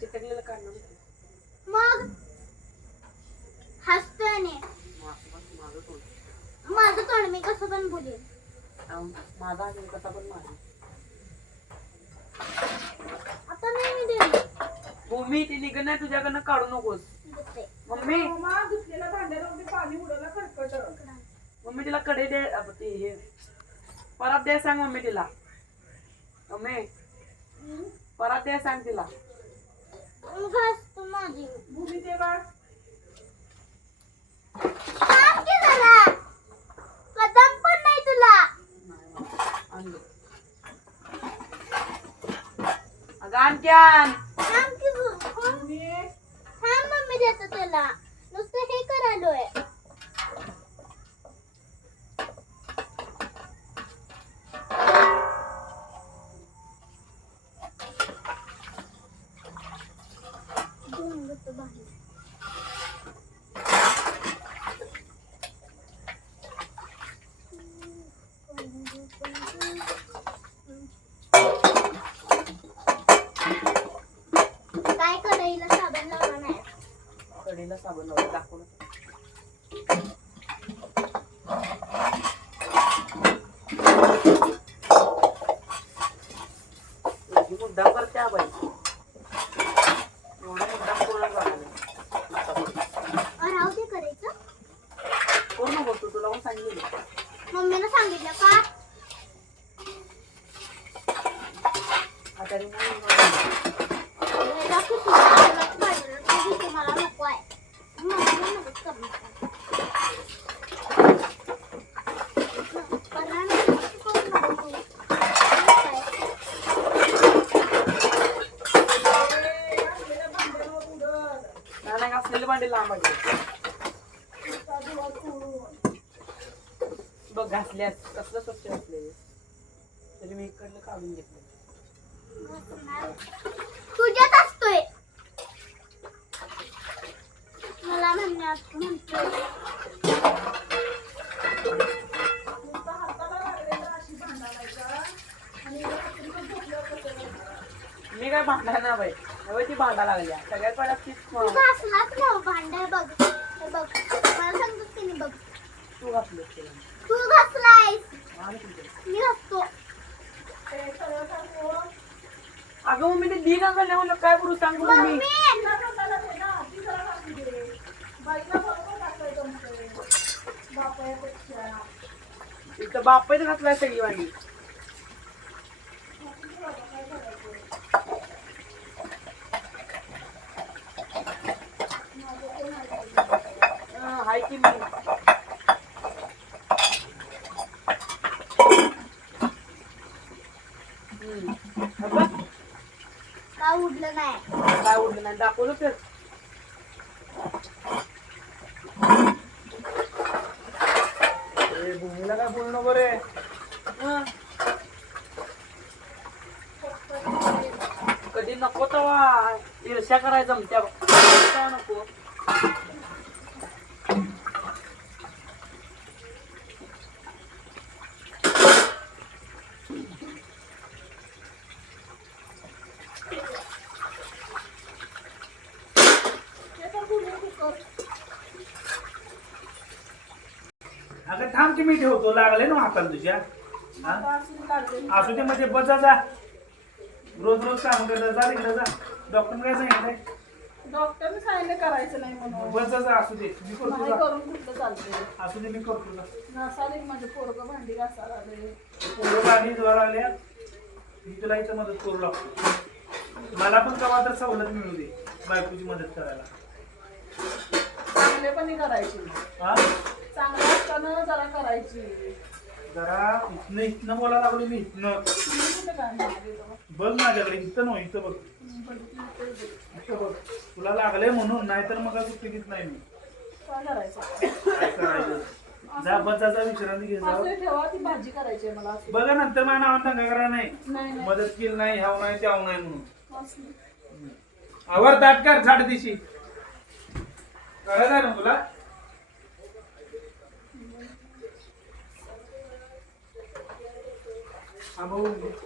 त्याला चिटकलेलं. मग? हसतोय ने मा- मा- माझं तोंड. माझं तोंड मी कसं पण बोलेल माझा असेल कसा पण माझा. आता नाही मी देणार. भूमी ती निघत नाही तुझ्याकडनं काढू नकोस. मम्मी. मामा धुतलेल्या भांड्यामध्ये पाणी उडाला खरकट मम्मी तिला कडे दे अब ते हे. परत द्या सांग मम्मी तिला. मम्मी. परत द्या सांग तिला. भूमी देवा थांब की पण नाही तुला थांब मम्मी देतो तुला. नुसतं हे करायलोय. घेऊन जातो बाहेर. काय साबण लावला नाही कढीला साबण लावलं दाखवलं एवढी मुद्दाम करते बाई एवढा मुद्दाम कोणाला लागले राहू दे करायचं कोण नको तू तुला पण सांगितलं मम्मीनं सांगितलं का आता रे नाही याला किती आवडत पाहिजे, तुझी तुम्हाला नको आहे मम्मीला मदत करणार आहे. करणार नाही, करू नको तू. काय? आपल्याला भांड्यावर उडत नाही नाही असलेले भांडे लांब आहे. बघ घासल्यास कसलं स्वच्छ घासले तरी मी इकडलं काढून घेतलं तुझ्यात असतोय. मला म्हणण्यात म्हणतोय. मी काय भांडा ना बाई. हवे ती भांडा लागल्या. सगळ्यात पहिला तीच तू म- घासलाच ना भांड? बघ हे बघ मला सांगतो की नाही बघ तू घातलं तू. मी घासतो अगं मी ते दिन झाले म्हणलं काय करू? सांग मम्मी. इथं बापायचं घातलाय सगळी वाणी हाय की मी काय उडलं नाही. काय उडलं नाही? दाखवलं तर. ए, भूमीला काय बोलणं बरे हं. कधी नको तवा. ईर्ष्या करायचं जमत्या बघ. तेव्हा नको ते तर भूमी कुकर अगं थांब की मी ठेवतो. लागले ना हाताला तुझ्या. हा? असं दे म्हणजे बचा जा रोज रोज काम करता जा तिकडे जा. डॉक्टर काय सांगितलंय? डॉक्टरने सांगितलं करायचं नाही म्हणून. बचा जा असू दे. मी करतो नाही जा. करून कुठलं चालते असू दे मी करतो जा. घासाले माझे पोरग भांडी घासायला आले पोरं आणि ज्वर आल्या. मी तुला इथं मदत करू लागतो. मला पण कवा तर सवलत मिळू दे बायकोची मदत करायला. चांगले पण करायची. हा? चांगलं असताना जरा करायची. जरा इथनं इथनं लागलो मी इथनं? बघ माझ्याकडे इथं नव्ह इथं बघ. इथं बघ. तुला लागले म्हणून नाहीतर मग चुकीत नाही मी. काय करायचं? काय करायचं? जा बचाचा विश्रांती घे जा. असं ठेवा ती भाजी करायची आहे मला. असं. बघा नंतर माझ्या नावात दंगा करा नाही. नाही नाही. मदत केली नाही ह्याव नाही त्याव नाही म्हणून. असं. आवर दाट कर झाड दिशी. आहे ना तुला? हा भाऊ